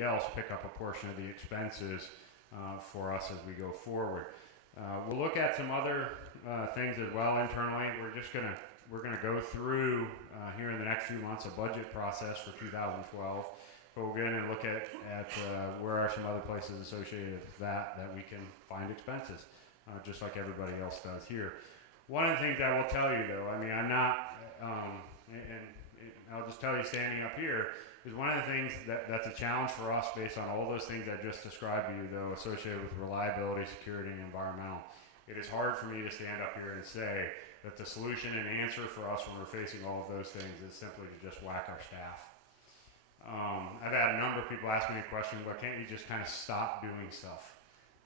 somebody else pick up a portion of the expenses for us as we go forward. We'll look at some other things as well internally. We're gonna go through here in the next few months a budget process for 2012. But we'll get in and look at where are some other places associated with that we can find expenses, just like everybody else does here. One of the things I will tell you though, I mean, I'm not, and I'll just tell you standing up here, is one of the things that's a challenge for us based on all those things I just described to you though, associated with reliability, security, and environmental. It is hard for me to stand up here and say that the solution and answer for us when we're facing all of those things is simply to just whack our staff. I've had a number of people ask me a question, well, can't you just kind of stop doing stuff?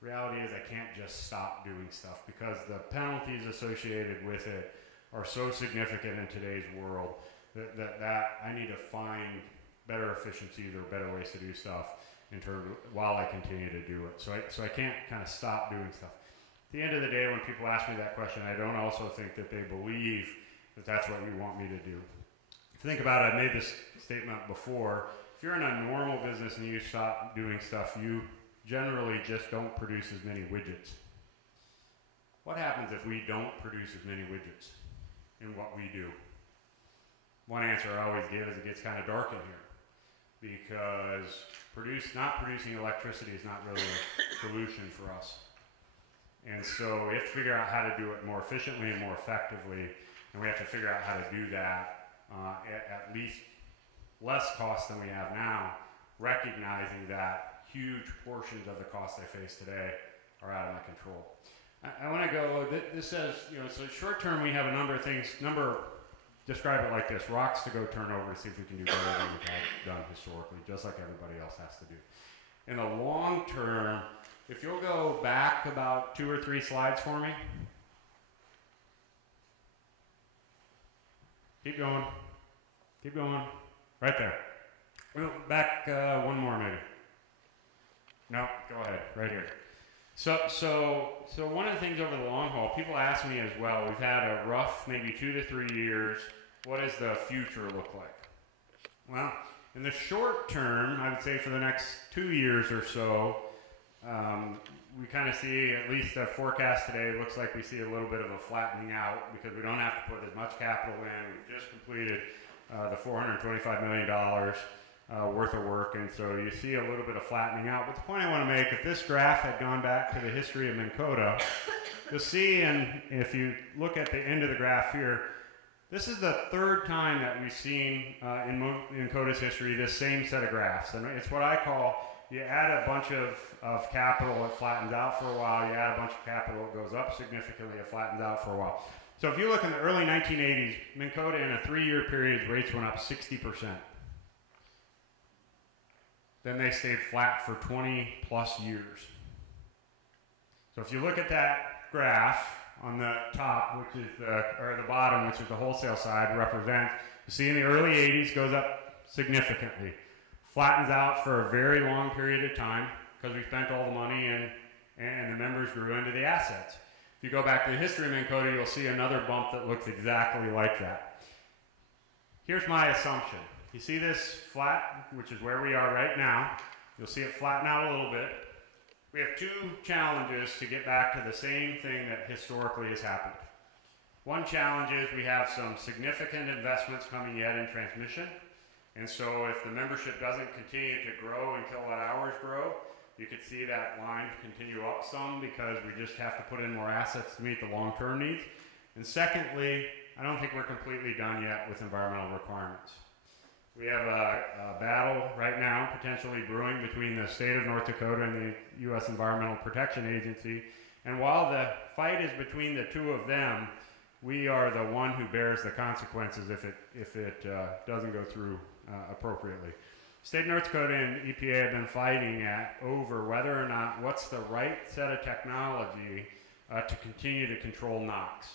Reality is I can't just stop doing stuff because the penalties associated with it are so significant in today's world that I need to find better efficiencies or better ways to do stuff in terms of, while I continue to do it. So I can't kind of stop doing stuff. At the end of the day, when people ask me that question, I don't also think that they believe that that's what you want me to do. Think about it, I made this statement before. If you're in a normal business and you stop doing stuff, you generally just don't produce as many widgets. What happens if we don't produce as many widgets in what we do? One answer I always give is it gets kind of dark in here because not producing electricity is not really a solution for us. And so we have to figure out how to do it more efficiently and more effectively, and we have to figure out how to do that at least less cost than we have now, recognizing that huge portions of the costs I face today are out of my control. I want to go, this says, so short term we have a number of things, describe it like this, rocks to go turn over to see if we can do better than we've done historically, just like everybody else has to do. In the long term, if you'll go back about 2 or 3 slides for me. Keep going. Keep going. Right there. Well, back one more maybe. No, go ahead. Right here. So one of the things over the long haul, people ask me as well, we've had a rough maybe 2 to 3 years. What does the future look like? Well, in the short term, I would say for the next 2 years or so, we kind of see, at least the forecast today, looks like we see a little bit of a flattening out because we don't have to put as much capital in. We've just completed the $425 million worth of work, and so you see a little bit of flattening out. But the point I want to make, if this graph had gone back to the history of Minn Kota, you'll see, and if you look at the end of the graph here, this is the 3rd time that we've seen in Minn Kota's history this same set of graphs. And it's what I call, you add a bunch of capital, it flattens out for a while. You add a bunch of capital, it goes up significantly, it flattens out for a while. So if you look in the early 1980s, Minn Kota in a 3-year period, rates went up 60%. Then they stayed flat for 20 plus years. So if you look at that graph on the top, which is or the bottom, which is the wholesale side, represents, you see in the early 80s goes up significantly. Flattens out for a very long period of time because we spent all the money and the members grew into the assets. If you go back to the history of Minn Kota, you'll see another bump that looks exactly like that. Here's my assumption. You see this flat, which is where we are right now. You'll see it flatten out a little bit. We have 2 challenges to get back to the same thing that historically has happened. One challenge is we have some significant investments coming yet in transmission. And so if the membership doesn't continue to grow and kilowatt hours grow, you could see that line continue up some because we just have to put in more assets to meet the long-term needs. And secondly, I don't think we're completely done yet with environmental requirements. We have a battle right now potentially brewing between the state of North Dakota and the U.S. Environmental Protection Agency. And while the fight is between the 2 of them, we are the one who bears the consequences if it doesn't go through appropriately. State of North Dakota and EPA have been fighting over whether or not what's the right set of technology to continue to control NOx,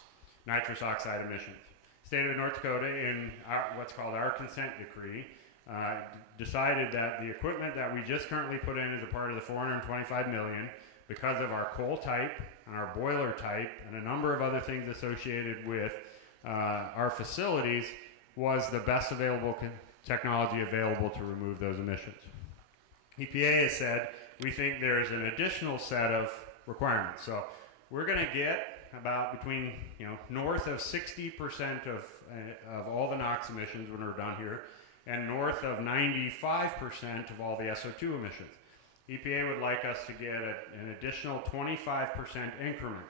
nitrous oxide emissions. State of North Dakota, in what's called our consent decree, decided that the equipment that we just currently put in as a part of the $425 million, because of our coal type and our boiler type and a number of other things associated with our facilities, was the best available technology available to remove those emissions. EPA has said, we think there's an additional set of requirements. So we're going to get about between, north of 60% of all the NOx emissions when we're done here, and north of 95% of all the SO2 emissions. EPA would like us to get an additional 25% increment.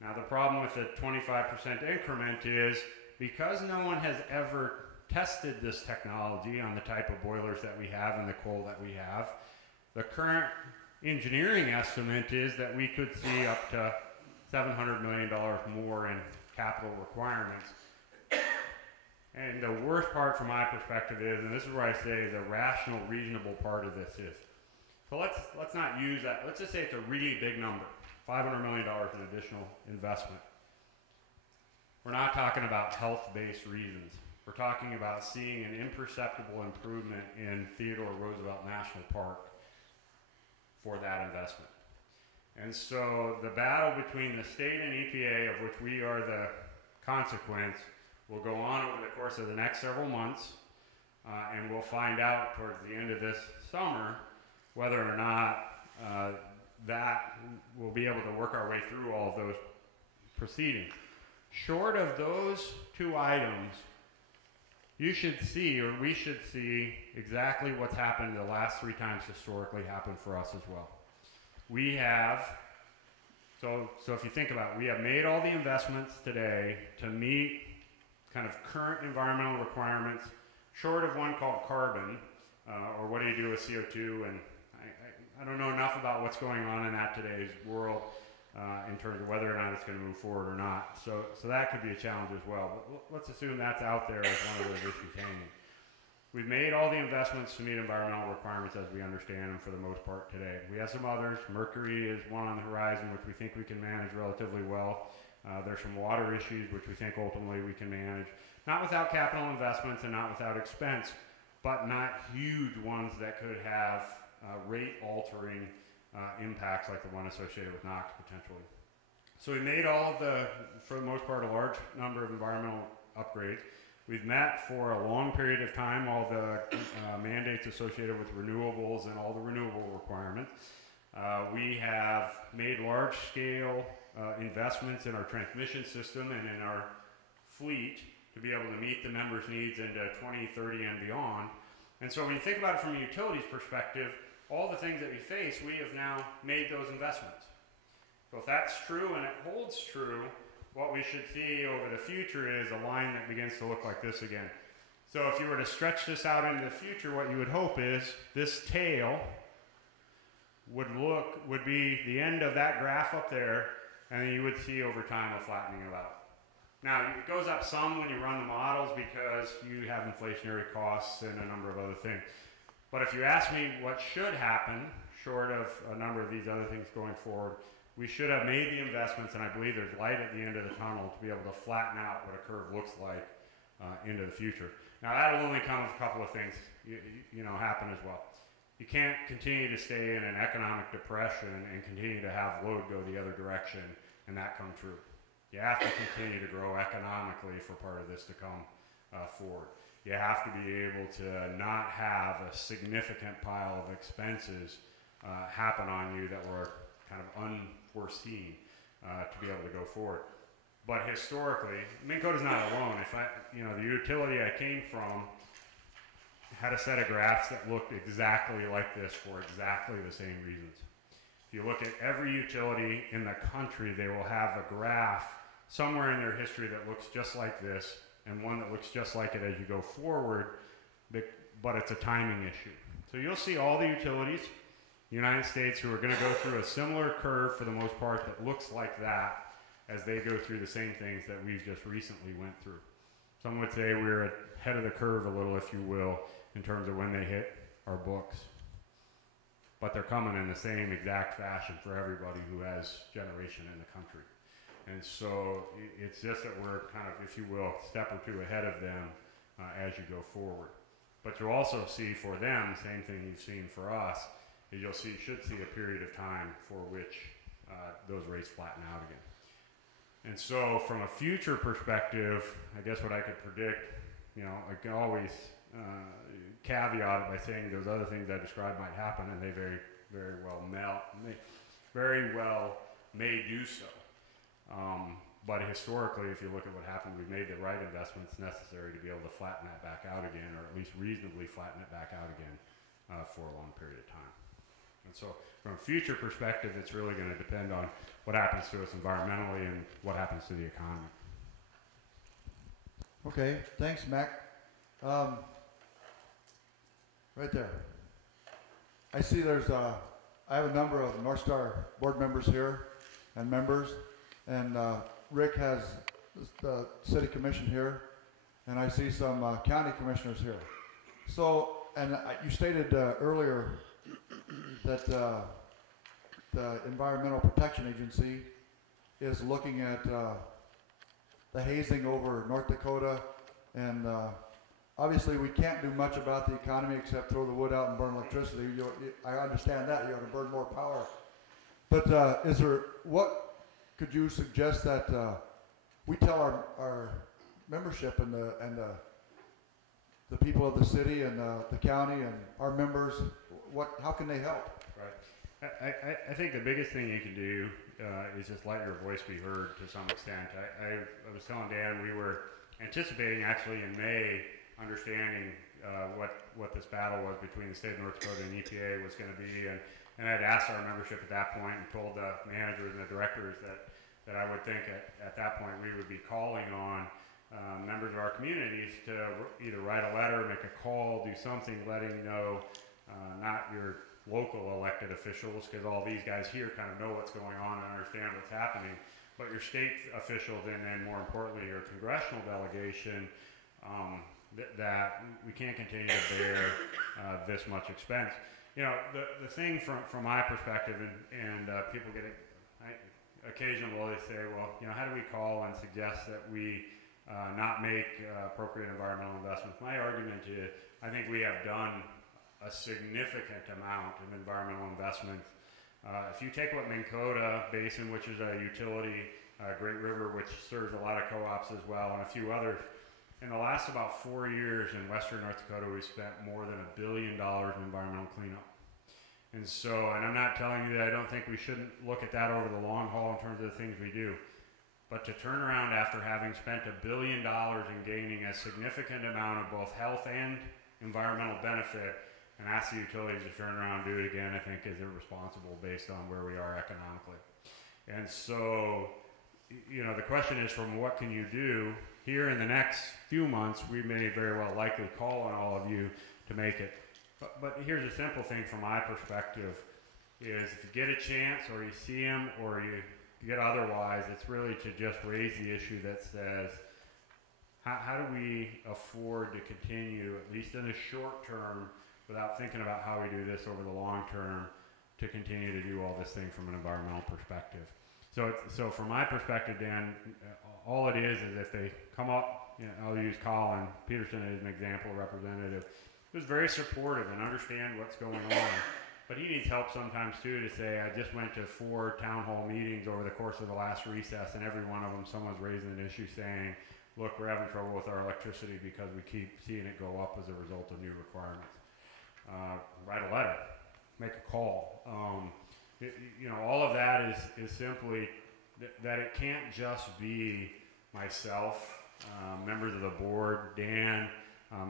Now the problem with the 25% increment is because no one has ever tested this technology on the type of boilers that we have and the coal that we have, the current engineering estimate is that we could see up to $700 million more in capital requirements. And the worst part from my perspective is, and this is where I say the rational, reasonable part of this is, so let's not use that. Let's just say it's a really big number, $500 million in additional investment. We're not talking about health-based reasons. We're talking about seeing an imperceptible improvement in Theodore Roosevelt National Park for that investment. And so the battle between the state and EPA, of which we are the consequence, will go on over the course of the next several months, and we'll find out towards the end of this summer whether or not that we'll be able to work our way through all of those proceedings. Short of those two items, you should see, or we should see, exactly what's happened the last 3 times historically happened for us as well. We have, so if you think about it, we have made all the investments today to meet kind of current environmental requirements, short of one called carbon, or what do you do with CO2, and I don't know enough about what's going on in that today's world in terms of whether or not it's going to move forward or not. So that could be a challenge as well. But let's assume that's out there as one of those issues hanging. We've made all the investments to meet environmental requirements as we understand them for the most part today. We have some others. Mercury is one on the horizon, which we think we can manage relatively well. There's some water issues, which we think ultimately we can manage. Not without capital investments and not without expense, but not huge ones that could have rate-altering impacts like the one associated with NOx potentially. So we made all of the, for the most part, a large number of environmental upgrades. We've met for a long period of time all the mandates associated with renewables and all the renewable requirements. We have made large-scale investments in our transmission system and in our fleet to be able to meet the members' needs into 2030 and beyond. And so when you think about it from a utilities perspective, all the things that we face, we have now made those investments. So if that's true and it holds true, what we should see over the future is a line that begins to look like this again. So if you were to stretch this out into the future, what you would hope is this tail would be the end of that graph up there, and then you would see over time a flattening of out. Now, it goes up some when you run the models because you have inflationary costs and a number of other things. But if you ask me what should happen, short of a number of these other things going forward, we should have made the investments, and I believe there's light at the end of the tunnel to be able to flatten out what a curve looks like into the future. Now, that'll only come with a couple of things happen as well. You can't continue to stay in an economic depression and continue to have load go the other direction and that come true. You have to continue to grow economically for part of this to come forward. You have to be able to not have a significant pile of expenses happen on you that were kind of unforeseen to be able to go forward. But historically, Minn Kota is not alone. The utility I came from had a set of graphs that looked exactly like this for exactly the same reasons. If you look at every utility in the country, they will have a graph somewhere in their history that looks just like this, and one that looks just like it as you go forward, but it's a timing issue. So you'll see all the utilities in the United States who are going to go through a similar curve for the most part that looks like that as they go through the same things that we've just recently went through. Some would say we're ahead of the curve a little, if you will, in terms of when they hit our books. But they're coming in the same exact fashion for everybody who has generation in the country. And so it's just that we're kind of, if you will, a step or two ahead of them as you go forward. But you'll also see for them, same thing you've seen for us, is should see a period of time for which those rates flatten out again. And so from a future perspective, I guess what I could predict, I can always caveat it by saying those other things I described might happen, and they very, very well may do so. But historically, if you look at what happened, we've made the right investments necessary to be able to flatten that back out again, or at least reasonably flatten it back out again for a long period of time. And so from a future perspective, it's really going to depend on what happens to us environmentally and what happens to the economy. Okay, thanks, Mac. Right there. I see I have a number of North Star board members here and members, and Rick has the city commission here, and I see some county commissioners here. So, and you stated earlier that the Environmental Protection Agency is looking at the hazing over North Dakota, and obviously we can't do much about the economy except throw the wood out and burn electricity. I understand that, you ought to burn more power. But what could you suggest that we tell our membership and the people of the city and the county and our members, how can they help? Right. I think the biggest thing you can do is just let your voice be heard to some extent. I was telling Dan we were anticipating actually in May understanding what this battle was between the state of North Dakota and EPA was going to be, and I'd asked our membership at that point and told the managers and the directors that I would think at that point we would be calling on members of our communities to either write a letter, make a call, do something letting know not your local elected officials, because all these guys here kind of know what's going on and understand what's happening, but your state officials and then more importantly your congressional delegation, that we can't continue to bear this much expense. You know, the thing from my perspective, and people get it, occasionally say, well, you know, how do we call and suggest that we not make appropriate environmental investments? My argument is, I think we have done a significant amount of environmental investment. If you take what Minn Kota Basin, which is a utility, Great River, which serves a lot of co-ops as well, and a few others, in the last about 4 years in western North Dakota, we've spent more than $1 billion in environmental cleanup. And so, and I'm not telling you that I don't think we shouldn't look at that over the long haul in terms of the things we do, but to turn around after having spent $1 billion in gaining a significant amount of both health and environmental benefit and ask the utilities to turn around and do it again, I think is irresponsible based on where we are economically. And so, you know, the question is from what can you do? Here in the next few months, we may very well likely call on all of you to make it. But here's a simple thing from my perspective, is if you get a chance or you see him or you get otherwise, it's really to just raise the issue that says, how do we afford to continue, at least in the short term, without thinking about how we do this over the long term, to continue to do all this thing from an environmental perspective. So from my perspective, Dan, all it is if they come up, you know, I'll use Colin Peterson as an example representative, who's very supportive and understand what's going on. But he needs help sometimes too to say, I just went to 4 town hall meetings over the course of the last recess, and every one of them someone's raising an issue saying, look, we're having trouble with our electricity because we keep seeing it go up as a result of new requirements. Write a letter, make a call. You know, all of that is simply that it can't just be myself, members of the board, Dan,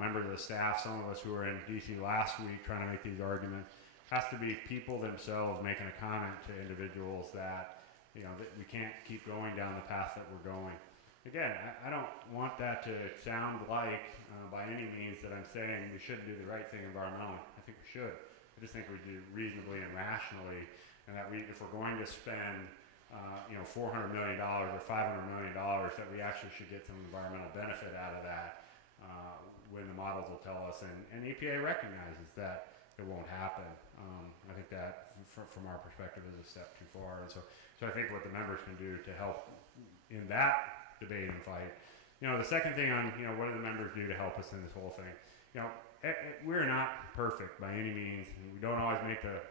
members of the staff, some of us who were in DC last week trying to make these arguments. It has to be people themselves making a comment to individuals that, you know, that we can't keep going down the path that we're going. Again, I don't want that to sound like, by any means, that I'm saying we shouldn't do the right thing environmentally. I think we should. I just think we do reasonably and rationally, and that if we're going to spend, you know, $400 million or $500 million, that we actually should get some environmental benefit out of that when the models will tell us, and EPA recognizes that it won't happen. I think that, from our perspective, is a step too far. And so I think what the members can do to help in that debate and fight. You know, the second thing on, you know, what do the members do to help us in this whole thing? You know, we're not perfect by any means, and we don't always make the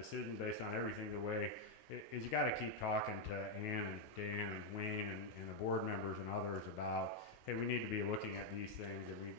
decision based on everything the way. Is you got to keep talking to Ann and Dan and Wayne and the board members and others about, hey, we need to be looking at these things, and we